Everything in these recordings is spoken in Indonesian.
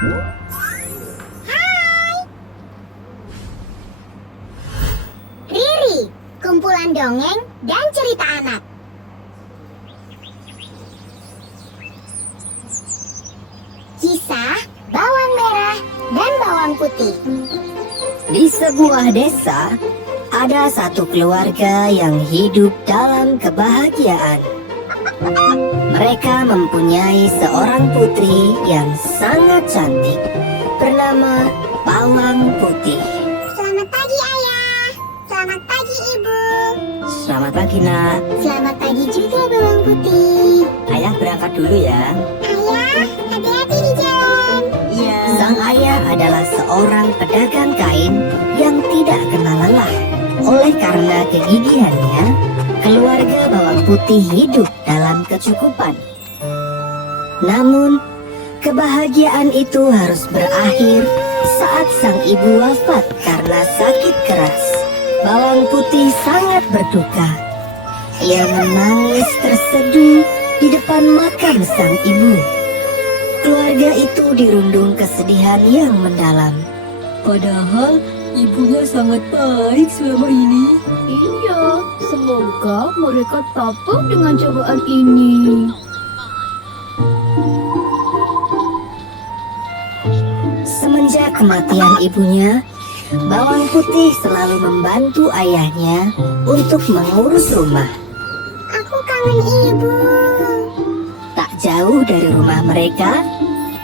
Hai. Riri, kumpulan dongeng dan cerita anak. Kisah bawang merah dan bawang putih. Di sebuah desa, ada satu keluarga yang hidup dalam kebahagiaan. Mereka mempunyai seorang putri yang sangat cantik, bernama Bawang Putih. Selamat pagi ayah. Selamat pagi ibu. Selamat pagi, Nak. Selamat pagi juga bawang putih. Ayah berangkat dulu ya. Ayah, hati-hati di jalan. Iya. Sang ayah adalah seorang pedagang kain yang tidak kenal lelah. Oleh karena kegigihannya, keluarga Bawang Putih hidup dalam kecukupan. Namun, kebahagiaan itu harus berakhir saat sang ibu wafat karena sakit keras. Bawang Putih sangat berduka. Ia menangis terseduh di depan makam sang ibu. Keluarga itu dirundung kesedihan yang mendalam. Padahal ibunya sangat baik selama ini. Iya, semoga mereka tabah dengan cobaan ini. Semenjak kematian ibunya, Bawang Putih selalu membantu ayahnya untuk mengurus rumah. Aku kangen ibu. Tak jauh dari rumah mereka,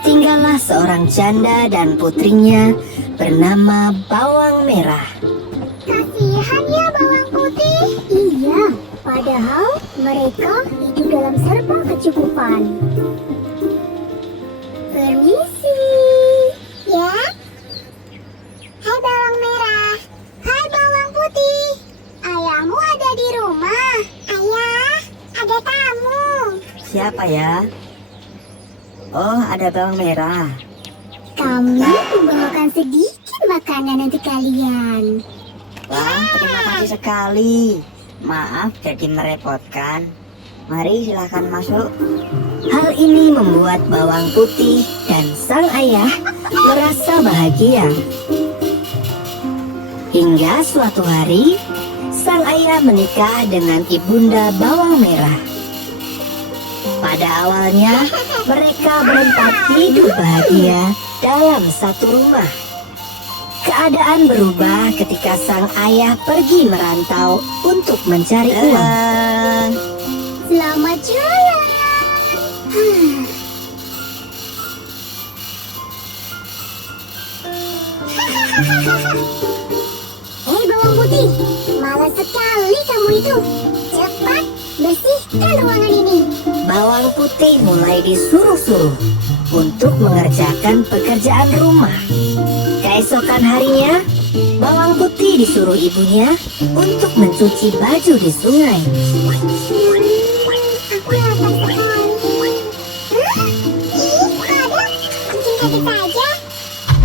tinggallah seorang janda dan putrinya bernama Bawang Merah. Kasihan ya bawang putih. Iya, padahal mereka hidup dalam serba kecukupan. Permisi. Ya. Hai bawang merah. Hai bawang putih. Ayahmu ada di rumah. Ayah, ada tamu. Siapa ya? Oh, ada Bawang Merah. Kami membawakan sedikit makanan untuk kalian. Wah, terima kasih sekali. Maaf jadi merepotkan. Mari silahkan masuk. Hal ini membuat Bawang Putih dan sang ayah merasa bahagia. Hingga suatu hari, sang ayah menikah dengan ibunda Bawang Merah. Pada awalnya, mereka berempat hidup bahagia dalam satu rumah. Keadaan berubah ketika sang ayah pergi merantau untuk mencari uang. Selamat jalan. Hei bawang putih, malas sekali kamu itu. Cepat bersihkan ruangan ini. Bawang Putih mulai disuruh-suruh untuk mengerjakan pekerjaan rumah. Keesokan harinya, Bawang Putih disuruh ibunya untuk mencuci baju di sungai. Aku lapar sekali. Ih, kadang bikin kaget saja.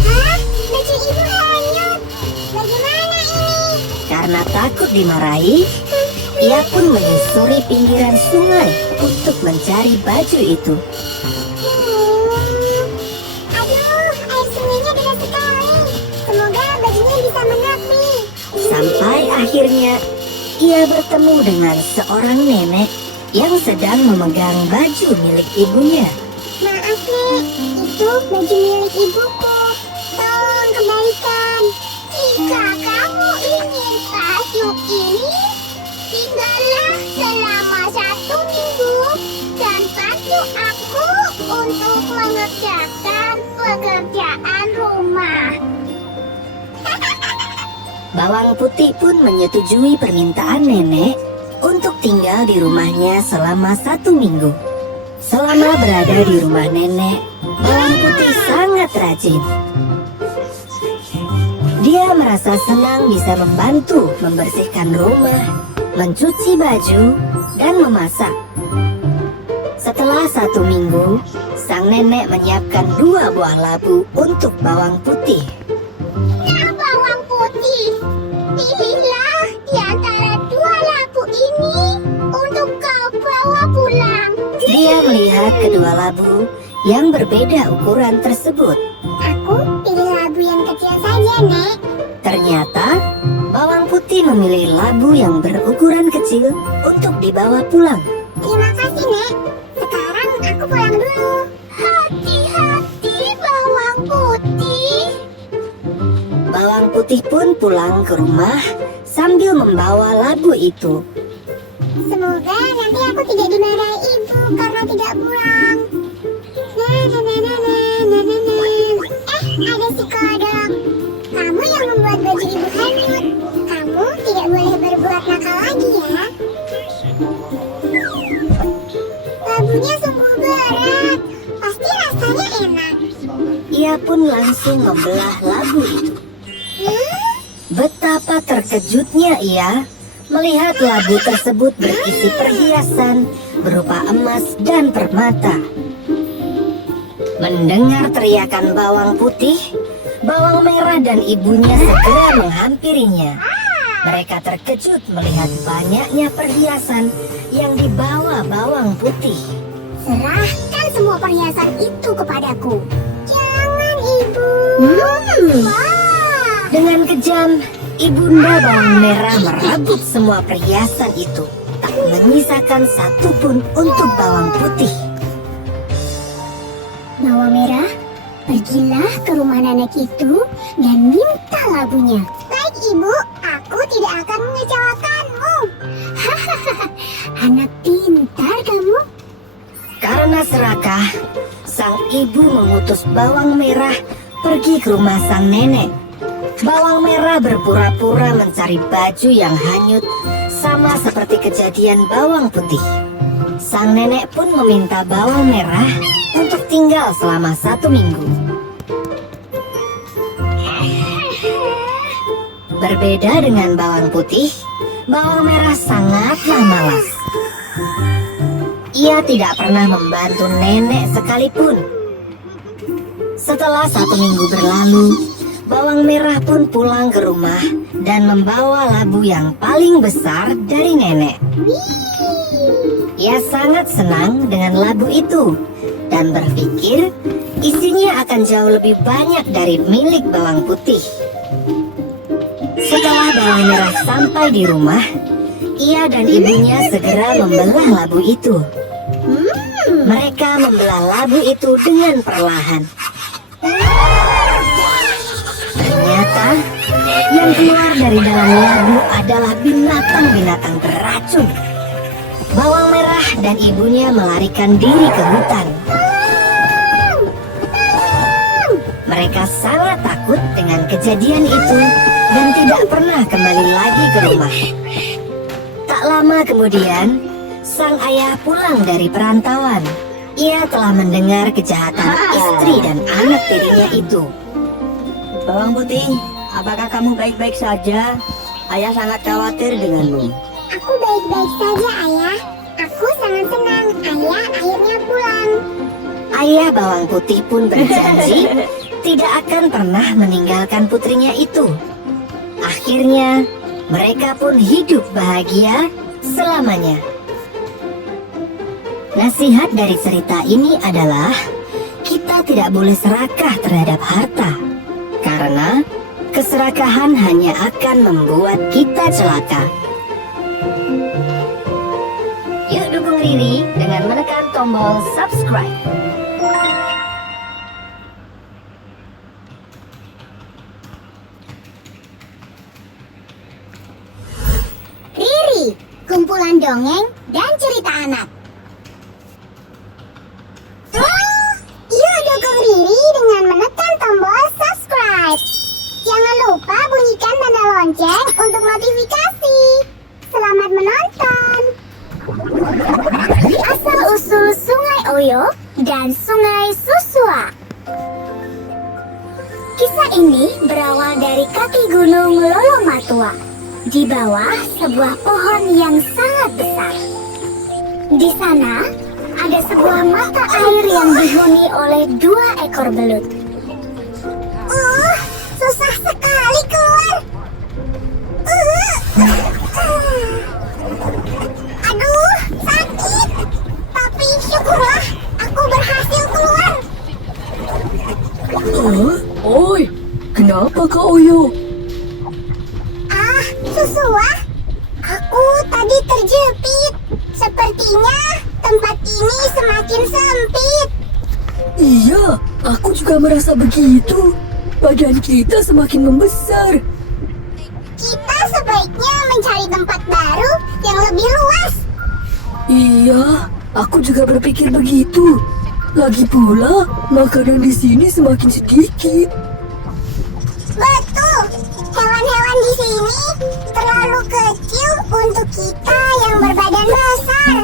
Hah? Baju ibu hanyut. Bagaimana ini? Karena takut dimarahi, ia pun menyusuri pinggiran sungai untuk mencari baju itu. Aduh, air sungainya deras sekali. Semoga bajunya bisa menepi. Sampai akhirnya, ia bertemu dengan seorang nenek yang sedang memegang baju milik ibunya. Maaf, Nek. Itu baju milik ibuku. Tolong kembalikan. Jika kamu ingin baju ini, tinggallah selama 1 minggu dan bantu aku untuk mengerjakan pekerjaan rumah. Bawang Putih pun menyetujui permintaan nenek untuk tinggal di rumahnya selama 1 minggu. Selama berada di rumah nenek, Bawang Putih sangat rajin. Dia merasa senang bisa membantu membersihkan rumah, mencuci baju, dan memasak. Setelah 1 minggu, sang nenek menyiapkan 2 buah labu untuk Bawang Putih. Nah, bawang putih, pilihlah di antara 2 labu ini untuk kau bawa pulang. Dia melihat kedua labu yang berbeda ukuran tersebut. Aku pilih labu yang kecil saja, Nek. Ternyata bawang putih memilih labu yang berukuran kecil untuk dibawa pulang. Terima kasih, Nek. Sekarang aku pulang dulu. Hati-hati, bawang putih. Bawang putih pun pulang ke rumah sambil membawa labu itu. Semoga nanti aku tidak dimarahi ibu karena tidak pulang. Ada si kodok. Kamu yang membuat baju ibu hanyut. Kamu tidak boleh berbuat nakal lagi ya. Labunya sungguh berat. Pasti rasanya enak. Ia pun langsung membelah labu itu. Betapa terkejutnya ia melihat labu tersebut berisi perhiasan berupa emas dan permata. Mendengar teriakan bawang putih, bawang merah dan ibunya segera menghampirinya. Mereka terkejut melihat banyaknya perhiasan yang dibawa bawang putih. Serahkan semua perhiasan itu kepadaku. Jangan, Ibu. Wah. Dengan kejam, ibunda bawang merah merebut semua perhiasan itu, tak menyisakan satupun untuk bawang putih. Bawang merah, pergilah ke rumah nenek itu dan minta labunya. Baik, Ibu. Aku tidak akan mengecewakanmu. Hahaha, anak pintar kamu. Karena serakah, sang ibu mengutus bawang merah pergi ke rumah sang nenek. Bawang merah berpura-pura mencari baju yang hanyut, sama seperti kejadian bawang putih. Sang nenek pun meminta bawang merah untuk tinggal selama 1 minggu. Berbeda dengan bawang putih, bawang merah sangatlah malas. Ia tidak pernah membantu nenek sekalipun. Setelah 1 minggu berlalu, bawang merah pun pulang ke rumah dan membawa labu yang paling besar dari nenek. Ia sangat senang dengan labu itu dan berpikir isinya akan jauh lebih banyak dari milik bawang putih. Setelah bawang merah sampai di rumah, ia dan ibunya segera membelah labu itu. Mereka membelah labu itu dengan perlahan. Ternyata yang keluar dari dalam labu adalah binatang-binatang beracun. Bawang merah dan ibunya melarikan diri ke hutan. Mereka sangat takut dengan kejadian itu dan tidak pernah kembali lagi ke rumah. Tak lama kemudian, sang ayah pulang dari perantauan. Ia telah mendengar kejahatan istri dan anak tirinya itu. Bawang putih, apakah kamu baik-baik saja? Ayah sangat khawatir denganmu. Aku baik-baik saja, Ayah. Aku sangat senang Ayah akhirnya pulang. Ayah bawang putih pun berjanji tidak akan pernah meninggalkan putrinya itu. Akhirnya, mereka pun hidup bahagia selamanya. Nasihat dari cerita ini adalah kita tidak boleh serakah terhadap harta, karena keserakahan hanya akan membuat kita celaka. Yuk dukung Riri dengan menekan tombol subscribe. Riri, kumpulan dongeng dan cerita anak. Yuk dukung Riri dengan menekan tombol subscribe. Jangan lupa bunyikan tanda lonceng untuk notifikasi. Selamat menonton. Asal-usul Sungai Oyo dan Sungai Susua. Kisah ini berawal dari kaki gunung Lolomatua. Di bawah sebuah pohon yang sangat besar. Di sana ada sebuah mata air yang dihuni oleh 2 ekor belut. Susah sekali keluar. Aduh, sakit. Tapi syukurlah aku berhasil keluar. Oi, kenapa Kak Oyo? Ah, Susua, aku tadi terjepit. Sepertinya tempat ini semakin sempit. Iya, aku juga merasa begitu. Badan kita semakin membesar. Kita sebaiknya mencari tempat baru yang lebih luas. Iya, aku juga berpikir begitu. Lagi pula, makanan di sini semakin sedikit. Betul, hewan-hewan di sini terlalu kecil untuk kita yang berbadan besar.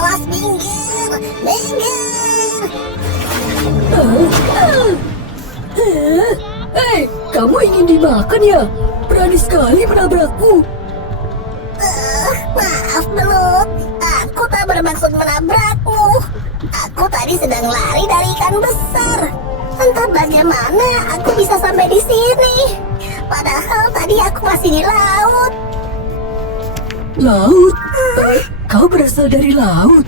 Awas minggir, minggir. Hei, kamu ingin dimakan ya? Berani sekali menabrakku. Maaf, Belut. Aku tak bermaksud menabrakmu. Aku tadi sedang lari dari ikan besar. Entah bagaimana aku bisa sampai di sini. Padahal tadi aku masih di laut. Laut? Kau berasal dari laut?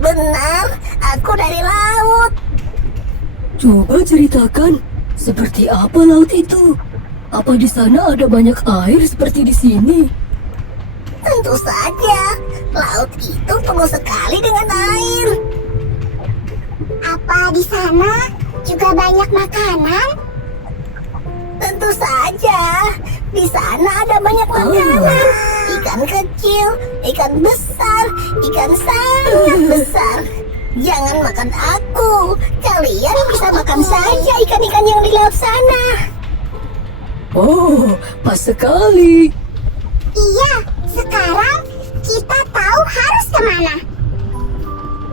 Benar, aku dari laut. Coba ceritakan, seperti apa laut itu? Apa di sana ada banyak air seperti di sini? Tentu saja, laut itu penuh sekali dengan air. Apa di sana juga banyak makanan? Tentu saja, di sana ada banyak makanan. Ikan kecil, ikan besar, ikan sangat besar. Jangan makan aku, kalian bisa makan saja ikan-ikan yang di laut sana. Oh, pas sekali. Iya, sekarang kita tahu harus kemana.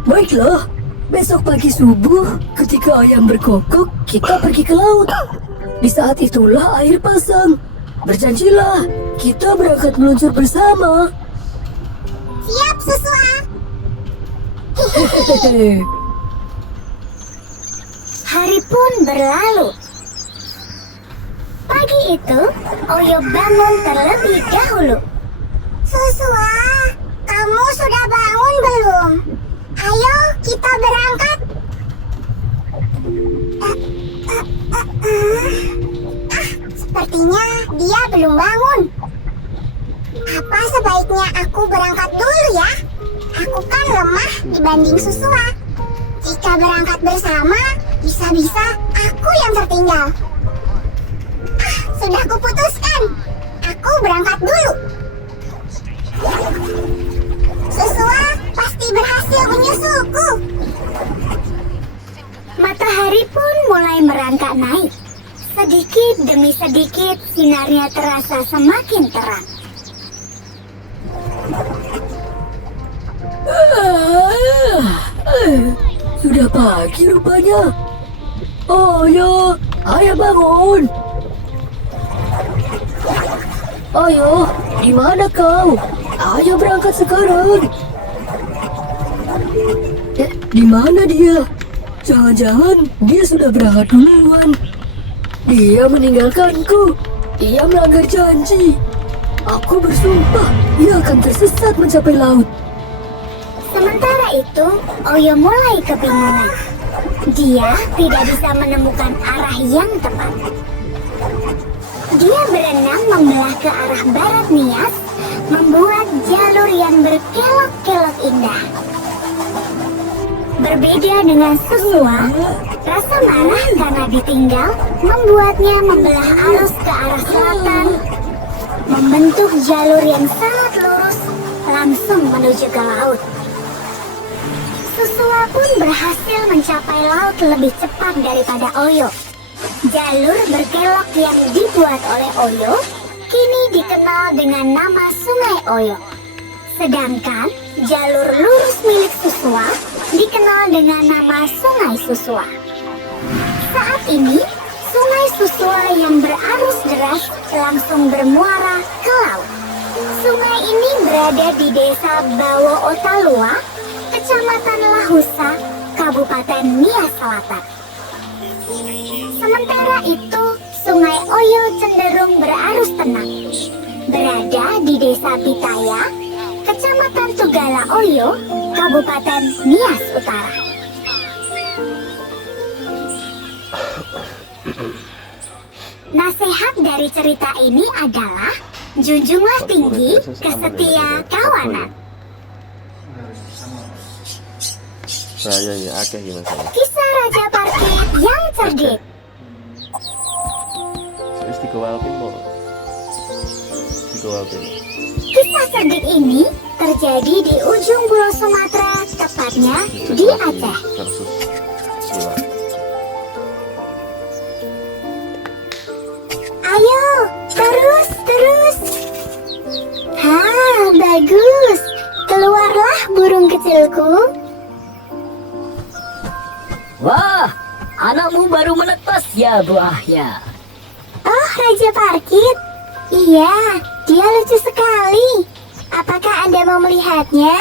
Baiklah, besok pagi subuh ketika ayam berkokok, kita pergi ke laut. Di saat itulah air pasang. Berjanjilah, kita berangkat meluncur bersama. Siap, Susua. Hehehe. Hari pun berlalu. Pagi itu, Oyo bangun terlebih dahulu. Susua, kamu sudah bangun belum? Ayo, kita berangkat. Sepertinya dia belum bangun. Apa sebaiknya aku berangkat dulu ya? Aku kan lemah dibanding Susua. Jika berangkat bersama, bisa-bisa aku yang tertinggal. Sudah kuputuskan. Aku berangkat dulu. Susua pasti berhasil menyusulku. Matahari pun mulai merangkak naik. Sedikit demi sedikit sinarnya terasa semakin terang. Sudah pagi rupanya. Oh ya, ayo bangun. Ayo, di mana kau? Ayo berangkat sekarang. Di mana dia? Jangan-jangan dia sudah berangkat duluan. Dia meninggalkanku. Dia melanggar janji. Aku bersumpah dia akan tersesat mencapai laut. Sementara itu, Oyo mulai kebingungan. Dia tidak bisa menemukan arah yang tepat. Dia berenang membelah ke arah barat Nias, membuat jalur yang berkelok-kelok indah. Berbeda dengan Susua, rasa marah karena ditinggal membuatnya membelah arus ke arah selatan, membentuk jalur yang sangat lurus langsung menuju ke laut. Susua pun berhasil mencapai laut lebih cepat daripada Oyo. Jalur berkelok yang dibuat oleh Oyo kini dikenal dengan nama Sungai Oyo. Sedangkan jalur lurus milik Susua dikenal dengan nama Sungai Susua. Saat ini, Sungai Susua yang berarus deras langsung bermuara ke laut. Sungai ini berada di desa Bawo Otalua, Kecamatan Lahusa, Kabupaten Nias Selatan. Sementara itu, Sungai Oyo cenderung berarus tenang. Berada di desa Pitaya, Kecamatan Tugala Oyo, Kabupaten Nias Utara. dari cerita ini adalah junjunglah tinggi kesetia kawanan. Saya ya akeh ya Mas. Kisah Raja Parkit yang cerdik. Wis dikewalke mo. Dikewalke. Kisah cerdik ini terjadi di ujung pulau Sumatera, tepatnya di Aceh. Versus Sula. Ayo, terus. Bagus. Keluarlah burung kecilku. Wah, anakmu baru menetas ya, Bu Ahya. Oh, Raja Parkit. Iya, dia lucu sekali. Apakah Anda mau melihatnya?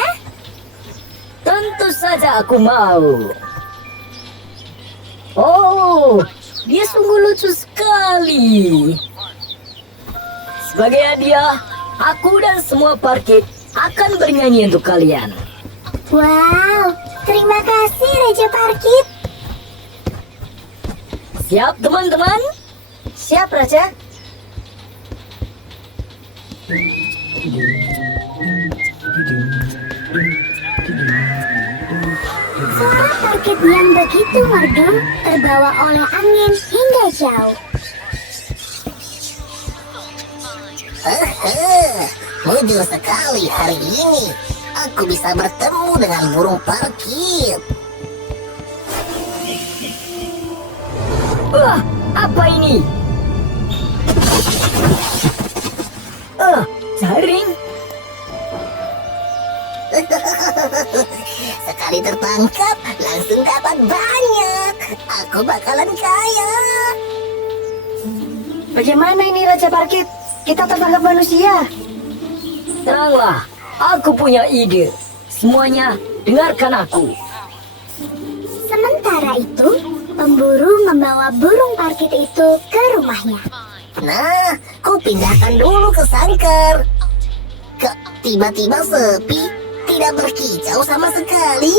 Tentu saja aku mau. Oh, dia sungguh lucu sekali. Sebagai hadiah, aku dan semua Parkit akan bernyanyi untuk kalian. Wow, terima kasih Raja Parkit. Siap teman-teman? Siap, Raja. Suara Parkit yang begitu merdu terbawa oleh angin hingga jauh. Mujur sekali hari ini. Aku bisa bertemu dengan burung parkit. Wah, apa ini? Jaring. Sekali tertangkap, langsung dapat banyak. Aku bakalan kaya. Bagaimana ini Raja Parkit? Kita tertangkap manusia. Tenanglah, aku punya ide. Semuanya, dengarkan aku. Sementara itu, pemburu membawa burung Parkit itu ke rumahnya. Nah, ku pindahkan dulu ke sangkar. Kok tiba-tiba sepi, tidak berkicau sama sekali.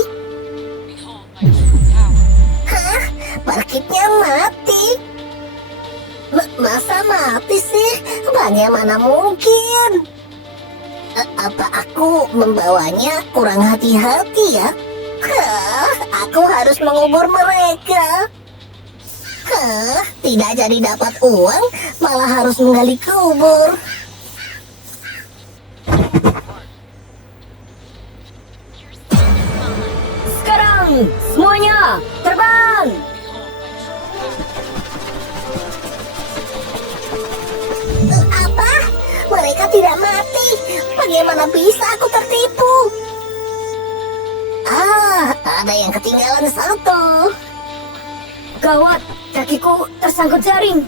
Hah, parkitnya mati. Masa mati sih? Bagaimana mungkin? Apa aku membawanya kurang hati-hati ya? Hah, aku harus mengubur mereka. Hah, tidak jadi dapat uang, malah harus menggali kubur. Sekarang, semuanya, terbang! Apa? Mereka tidak mati. Bagaimana bisa aku tertipu? Ada yang ketinggalan satu. Gawat, kakiku tersangkut jaring.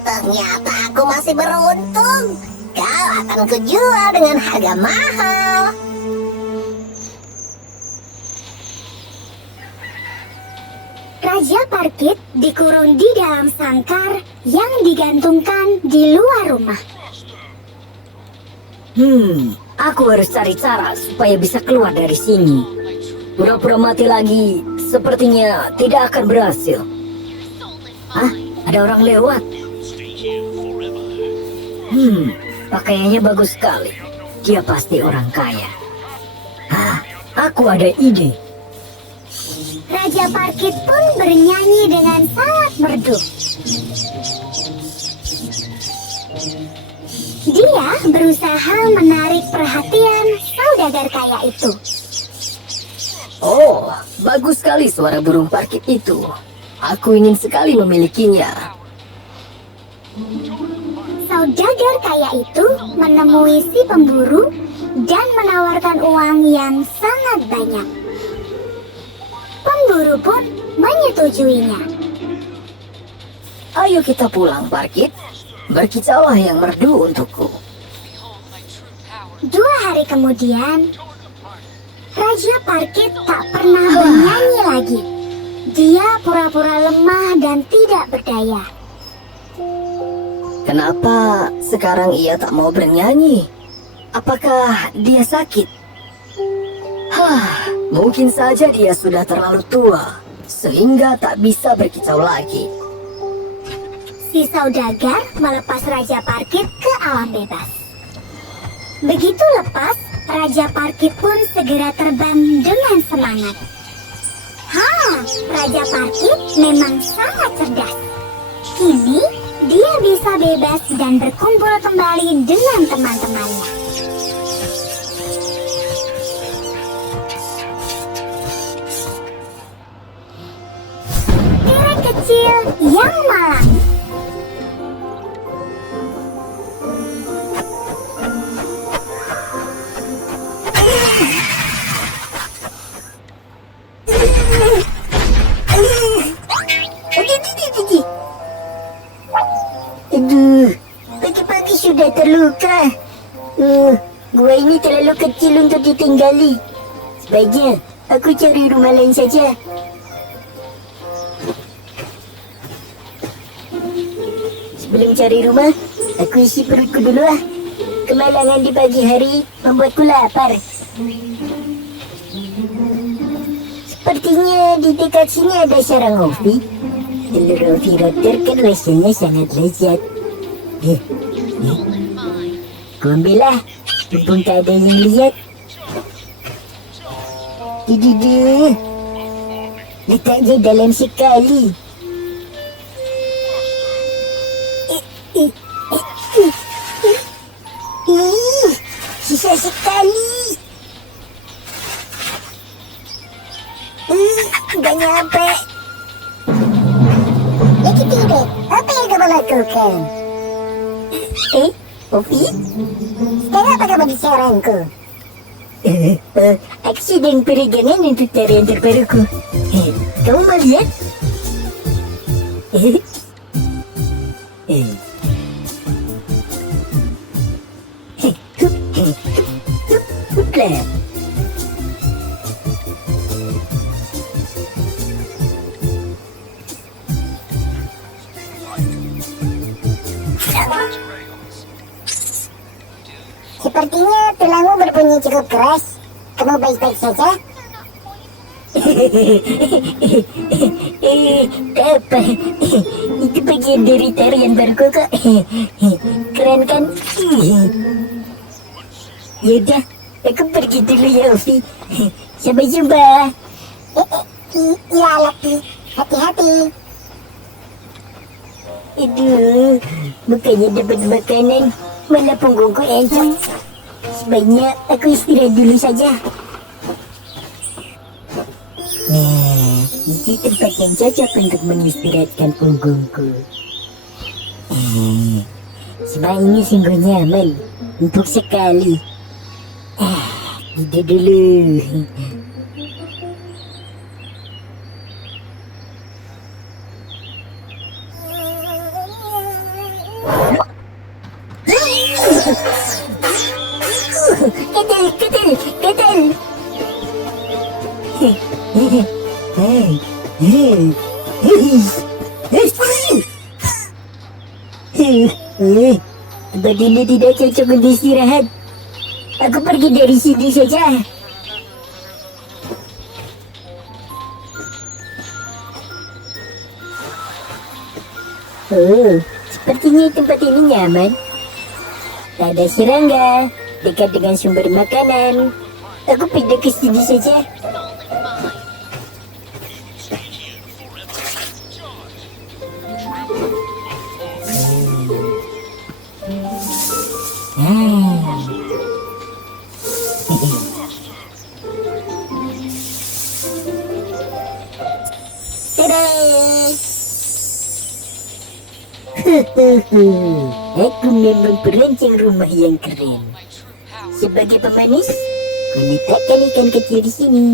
Ternyata aku masih beruntung. Kau akan kujual dengan harga mahal. Raja Parkit dikurung di dalam sangkar yang digantungkan di luar rumah. Aku harus cari cara supaya bisa keluar dari sini. Pura-pura mati lagi, sepertinya tidak akan berhasil. Hah? Ada orang lewat. Pakaiannya bagus sekali. Dia pasti orang kaya. Aku ada ide. Raja Parkit pun bernyanyi dengan sangat merdu. Dia berusaha menarik perhatian saudagar kaya itu. Oh, bagus sekali suara burung Parkit itu. Aku ingin sekali memilikinya. Saudagar kaya itu menemui si pemburu dan menawarkan uang yang sangat banyak. Pemburu pun menyetujuinya. Ayo kita pulang, Parkit. Berkicaulah yang merdu untukku. 2 hari kemudian, Raja Parkit tak pernah bernyanyi lagi. Dia pura-pura lemah dan tidak berdaya. Kenapa sekarang ia tak mau bernyanyi? Apakah dia sakit? Mungkin saja dia sudah terlalu tua, sehingga tak bisa berkicau lagi. si saudagar melepas Raja Parkit ke alam bebas. Begitu lepas, Raja Parkit pun segera terbang dengan semangat. Raja Parkit memang sangat cerdas. Kini, dia bisa bebas dan berkumpul kembali dengan teman-temannya. Derek kecil yang malang. Aduh, pagi-pagi sudah terluka. Gua ini terlalu kecil untuk ditinggali. Sebaiknya aku cari rumah lain saja. Sebelum cari rumah, aku isi perutku dulu lah. Kemalangan di pagi hari membuatku lapar. Sepertinya di dekat sini ada sarang Ovi. Telur Ovi rotter kan rasanya sangat lezat. Ku ambillah, mumpung tak ada yang lihat. Dididu, letaknya dalam sekali. Sisa sekali. Dah nyampe. Lagi tidak, apa yang kamu lakukan? Ovi? Sekarang apa kamu di sarangku? Aku sedang peregangan untuk tarian terbaruku. Kamu mau lihat? Hupla. Sepertinya tulangmu berbunyi cukup keras. Kamu baik-baik saja? Apa? Itu bagian dari tarian baruku kok. Keren kan? Yaudah, aku pergi dulu ya Ovi. Sampai jumpa. Iya Lucky, hati-hati. Aduh, bukannya dapat makanan, malah punggungku encok. Sebaiknya aku istirahat dulu saja. Nah, itu tempat yang cocok untuk mengistirahatkan punggungku. Sebab ini sungguh nyaman, empuk sekali. Tidur dulu. Ketel. Badannya tidak cocok untuk istirahat. Aku pergi dari sini saja. Sepertinya tempat ini nyaman. Tak ada serangga, dekat dengan sumber makanan. Aku pindah ke sini saja. Aku memang perancang rumah yang keren. Sebagai pemanis, ku letakkan ikan kecil di sini.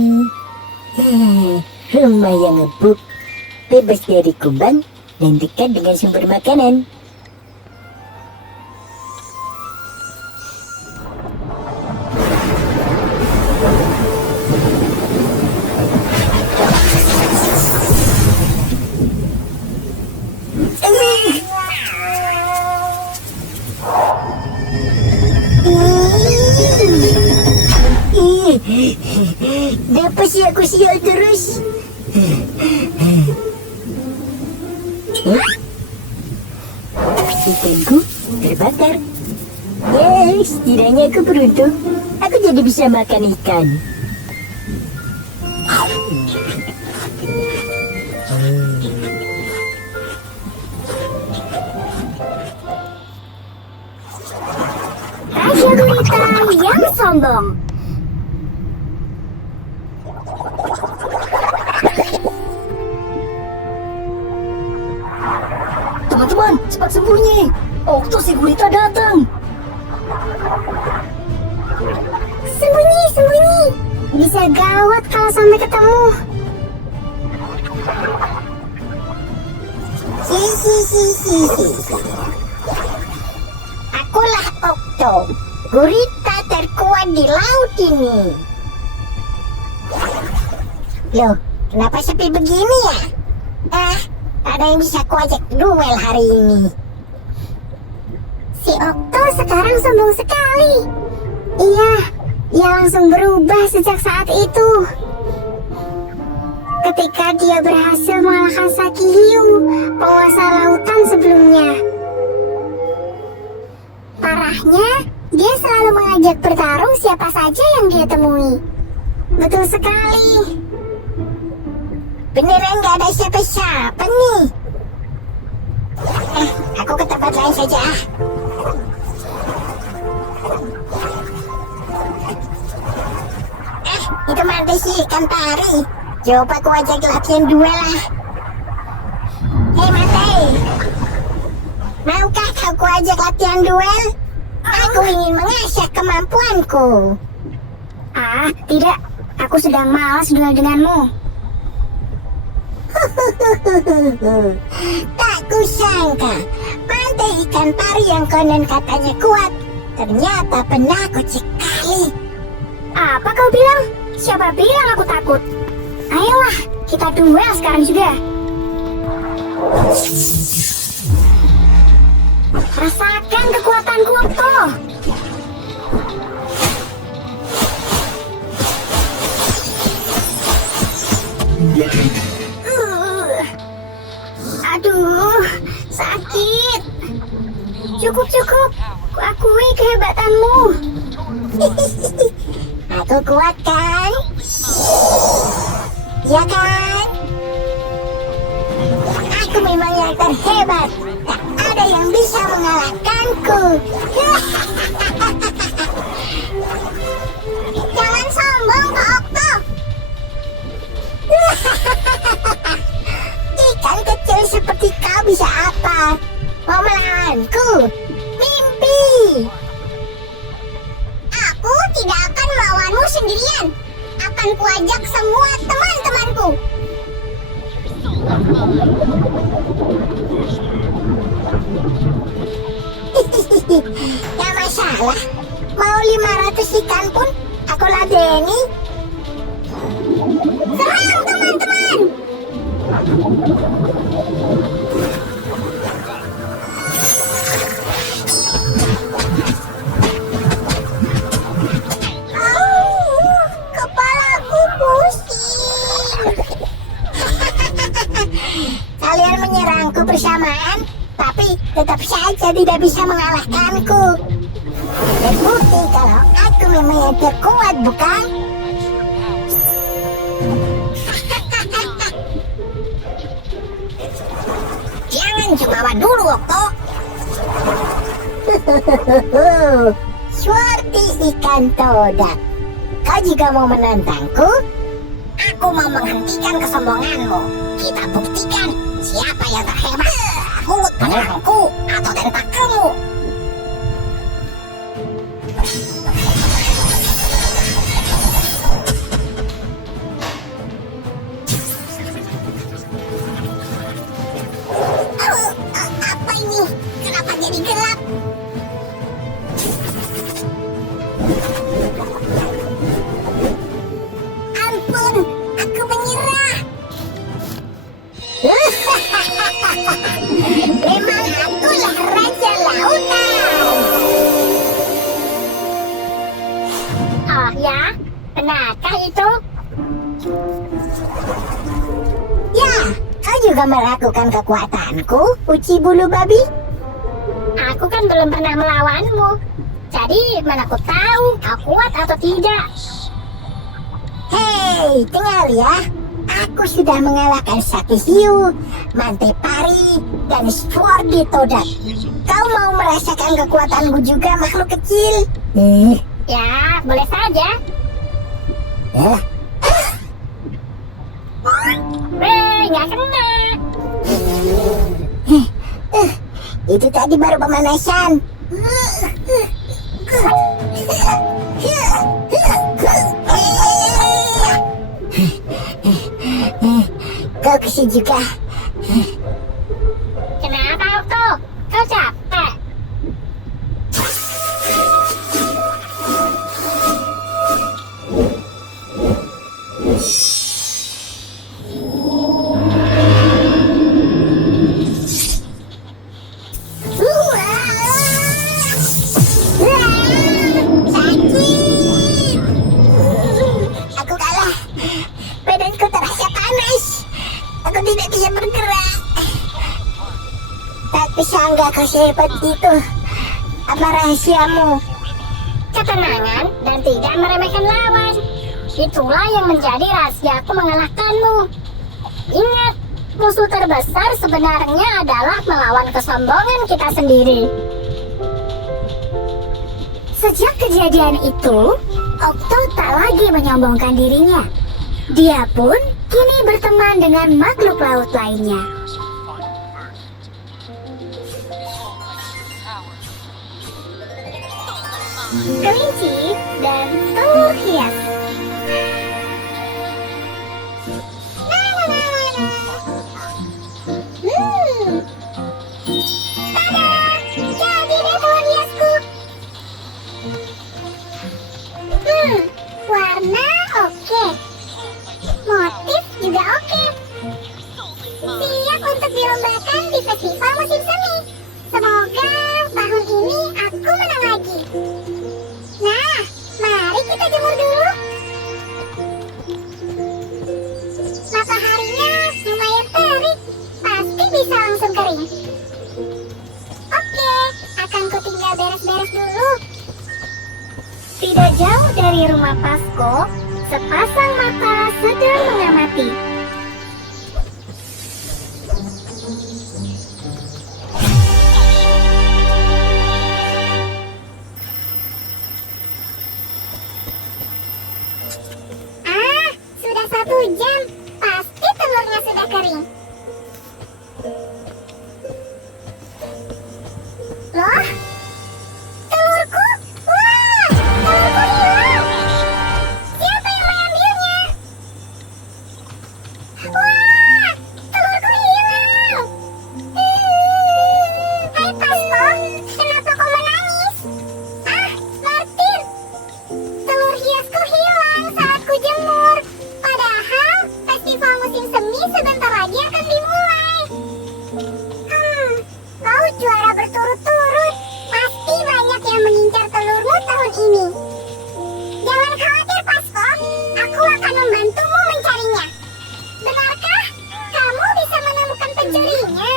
Rumah yang empuk, bebas dari kumbang, dan dekat dengan sumber makanan. Kenapa sih aku sial terus? ikanku terbakar. Yes, setidaknya aku beruntung. Aku jadi bisa makan ikan. Raja Gurita yang sombong. Teman-teman, cepat sembunyi. Okto si gurita datang. Sembunyi, sembunyi. Bisa gawat kalau sampai ketemu. Akulah Okto, gurita terkuat di laut ini. Loh, kenapa sepi begini ya? Ada yang bisa kuajak duel hari ini. Si Okto sekarang sombong sekali. Iya, ia langsung berubah sejak saat itu. Ketika dia berhasil mengalahkan Sakihiu, penguasa lautan sebelumnya. Parahnya, dia selalu mengajak bertarung siapa saja yang dia temui. Betul sekali. Beneran gak ada siapa-siapa nih. Aku ke tempat lain saja. Itu mana sih ikan pari? Coba aku ajak latihan duel lah. Hei Mate, maukah kau ajak latihan duel? Aku ingin mengasah kemampuanku. Ah, tidak. Aku sedang malas duel denganmu. Tak kusangka, pantai ikan pari yang konon katanya kuat, ternyata penakut sekali. Apa kau bilang? Siapa bilang aku takut? Ayolah, kita duel sekarang juga. Rasakan kekuatanku, Okto. Aduh, sakit. Cukup. Kuakui kehebatanmu. Aku kuat kan? Ya kan? Aku memang yang terhebat. Tak ada yang bisa mengalahkanku. Jangan sombong, Kak Okto. Ikan kecil seperti kau bisa apa? Mau melawanku? Mimpi. Aku tidak akan melawanmu sendirian. Akan kuajak semua teman-temanku. Gak masalah. Mau 500 ikan pun aku ladeni. Serang, teman-teman. Kepalaku pusing. Kalian menyerangku bersamaan, tapi tetap saja tidak bisa mengalahkanku. Terbukti kalau aku memang yang terkuat, bukan? Jangan jumawa dulu, Okto. Seperti ikan todak. Kau juga mau menantangku? Aku mau menghentikan kesombonganmu. Kita buktikan siapa yang terhebat. Mulut penyerangku atau tentakelmu. Apa ini? Kenapa jadi gelap? Ampun, aku menyerah. Memang akulah Raja Lautan. Oh ya, benarkah itu? Ya, kau juga meragukan kekuatanku, uci bulu babi? Aku kan belum pernah melawanmu. Jadi mana aku tahu kau kuat atau tidak. Hei, dengar ya. Aku sudah mengalahkan Sakti Hiu, Mantepari, dan Swordy Todak. Kau mau merasakan kekuatanku juga, makhluk kecil? Ya, boleh saja. Nggak kena. Itu tadi baru pemanasan. Kau kesini juga. Kenapa Okto? Kau capek? Aku kalah. Badanku terasa panas. Aku tidak bisa bergerak. Tak sangka kau sehebat itu. Apa rahasiamu? Ketenangan dan tidak meremehkan lawan. Itulah yang menjadi rahasiaku mengalahkanmu. Ingat, musuh terbesar sebenarnya adalah melawan kesombongan kita sendiri. Sejak kejadian itu, Okto tak lagi menyombongkan dirinya. Dia pun kini berteman dengan makhluk laut lainnya. Kelinci dan telur hias. Tada! Jadi deh telur hiasku. Warna oke. Motif juga oke. Siap untuk dilombakan di festival musim semi. Semoga tahun ini aku menang lagi. Nah, mari kita jemur dulu. Mataharinya lumayan terik. Pasti bisa langsung kering. Oke, akan ku tinggal beres-beres dulu. Tidak jauh dari rumah Pasko, sepasang mata sedang mengamati. Sudah 1 jam. Pasti telurnya sudah kering. Loh? Telurku? Wah! Telurku hilang! Siapa yang mengambilnya? Wah! Telurku hilang! Hai Pasko, kenapa kau menangis? Martin! Telur hiasku hilang saat ku jemur. Padahal festival musim semi sebentar lagi akan dimulai. Kau juara berturut-turut. Pasti banyak yang mengincar telurmu tahun ini. Jangan khawatir, Pasko. Aku akan membantumu mencarinya. Benarkah kamu bisa menemukan pencurinya?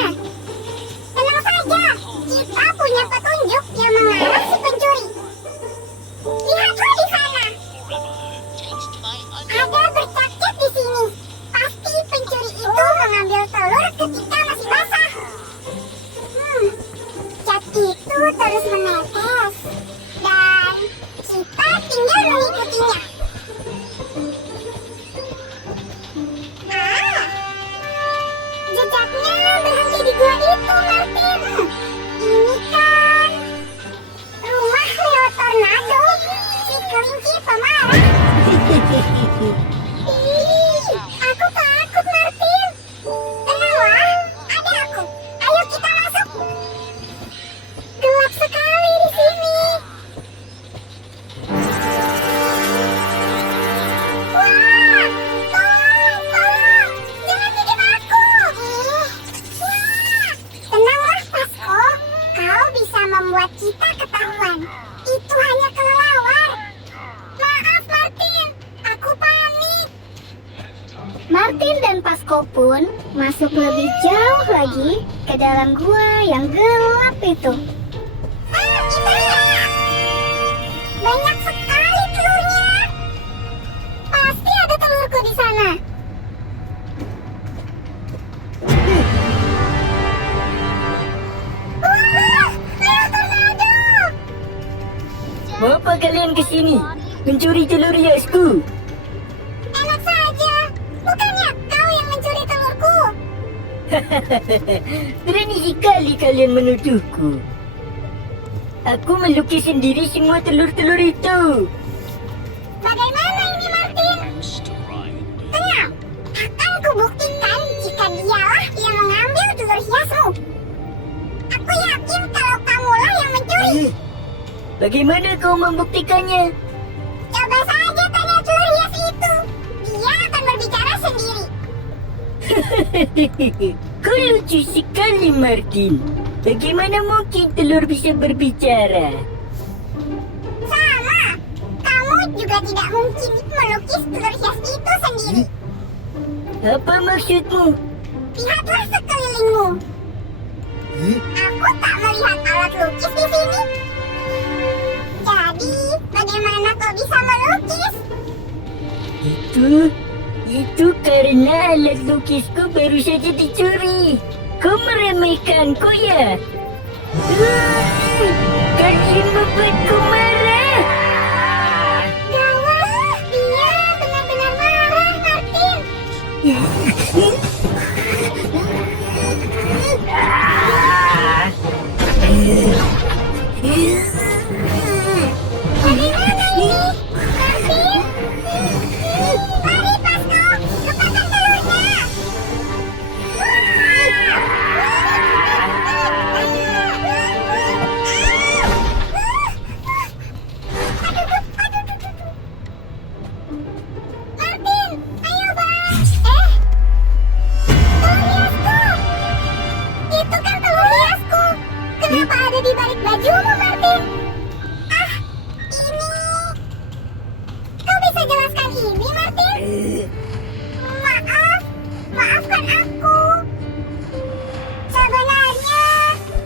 Tenang saja, kita punya petunjuk yang mengarah si pencuri. Lihatlah di sana. Ada bercak-cat di sini. Pasti pencuri itu mengambil telur ketika masih basah. Cat itu terus menetes. Dan kita tinggal mengikutinya. Jejaknya berhenti di gua itu, Martin. Ini kan rumah Leo Tornado, si kelinci pemarah. Aku takut, Martin. Tenanglah, ada aku. Ayo kita masuk. Gelap sekali di sini. Wah, tolong, jangan bikin aku. Wah, tenanglah Pasko. Kau bisa membuat kita ketahuan. Itu hanya kelelawar. Maaf Martin, aku panik. Martin dan Pasko pun masuk lebih jauh lagi ke dalam gua yang gelap itu. sana. Wah, air tornado! Mau apa kalian ke sini? Mencuri telur hiasku? Enak saja. Bukannya kau yang mencuri telurku? Berani sekali kalian menuduhku. Aku melukis sendiri semua telur-telur itu. Bagaimana ini, Martin? Tenang, akan kubuktikan jika dialah yang mengambil telur hiasmu. Aku yakin kalau kamulah yang mencuri. Bagaimana kau membuktikannya? Coba saja tanya telur hias itu. Dia akan berbicara sendiri. Kau lucu sekali, Martin. Bagaimana mungkin telur bisa berbicara? Sama, kamu juga tidak mungkin melukis telur hias itu sendiri. Apa maksudmu? Lihatlah sekelilingmu. Aku tak melihat alat lukis di sini. Jadi, bagaimana kau bisa melukis? Itu karena alat lukisku baru saja dicuri. Kau meremehkanku ya? Kalian membuatku marah. Gawat, dia benar-benar marah, Martin. Bagaimana ini, Martin? Lari, Pasko, lepaskan telurnya. Martin, ayo bang. Telur hiasku. Itu kan telur hiasku. Kenapa ada di balik bajumu, Martin? Ini. Kau bisa jelaskan ini, Martin? Maafkan aku. Sebenarnya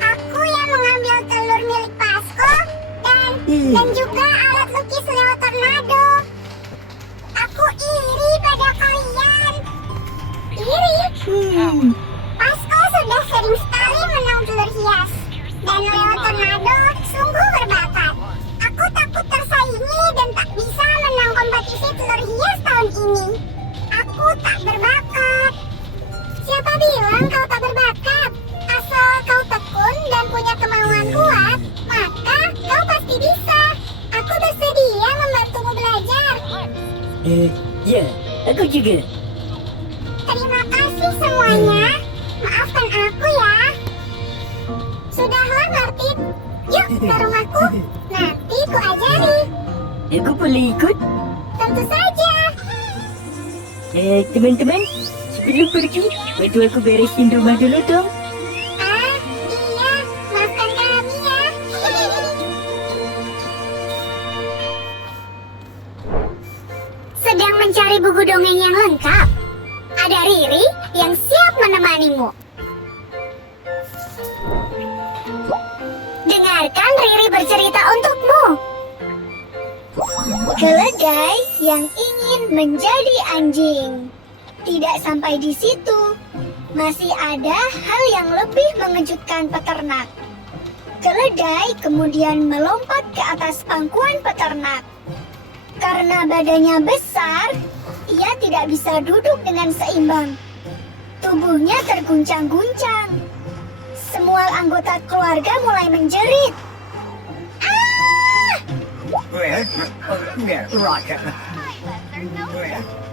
aku yang mengambil telur milik Pasko dan juga alat lukis lewat tornado. Aku iri pada kalian. Iri? Pasko sudah sering sekali menang telur hias dan lewat tornado sungguh berbakat. Aku takut tersaingi dan tak bisa menang kompetisi telur hias tahun ini. Aku tak berbakat. Siapa bilang kau tak berbakat? Asal kau tekun dan punya kemauan kuat, maka kau pasti bisa. Aku bersedia membantumu belajar. Ya, aku juga. Terima kasih semuanya. Maafkan aku ya. Sudahlah, Martin. Yuk ke rumahku. Nanti ku ajari. Aku boleh ikut? Tentu saja. Teman-teman, sebelum pergi, bantu aku beresin rumah dulu dong. Iya. Maafkan kami ya. Sedang mencari buku dongeng yang lengkap. Ada Riri yang siap menemanimu. Dengarkan Riri bercerita untukmu. Keledai yang ingin menjadi anjing. Tidak sampai di situ, masih ada hal yang lebih mengejutkan peternak. Keledai kemudian melompat ke atas pangkuan peternak. Karena badannya besar, ia tidak bisa duduk dengan seimbang. Tubuhnya terguncang-guncang. Semua anggota keluarga mulai menjerit.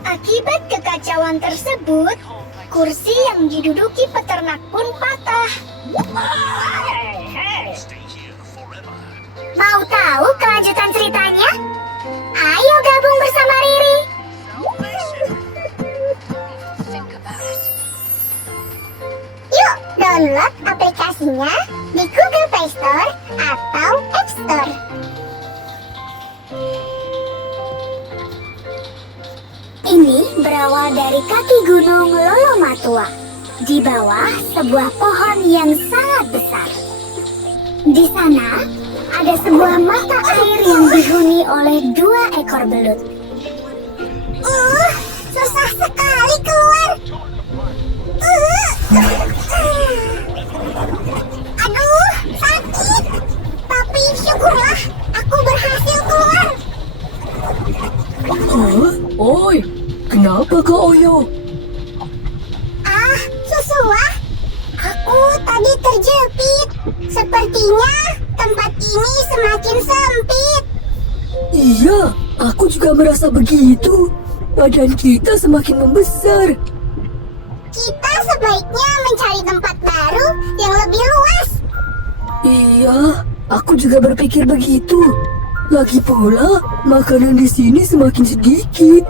Akibat kekacauan tersebut, kursi yang diduduki peternak pun patah. Mau tahu kelanjutan ceritanya? Ayo gabung bersama Riri. Yuk download aplikasinya di Google Play Store atau App Store. Ini berawal dari kaki gunung Lolomatua. Di bawah sebuah pohon yang sangat besar. Di sana ada sebuah mata air yang dihuni oleh 2 ekor belut. Susah Hah? Oi, kenapa Kak Oyo? Ah, Susua, aku tadi terjepit. Sepertinya tempat ini semakin sempit. Iya, aku juga merasa begitu. Badan kita semakin membesar. Kita sebaiknya mencari tempat baru yang lebih luas. Iya, aku juga berpikir begitu. Lagi pula, makanan di sini semakin sedikit.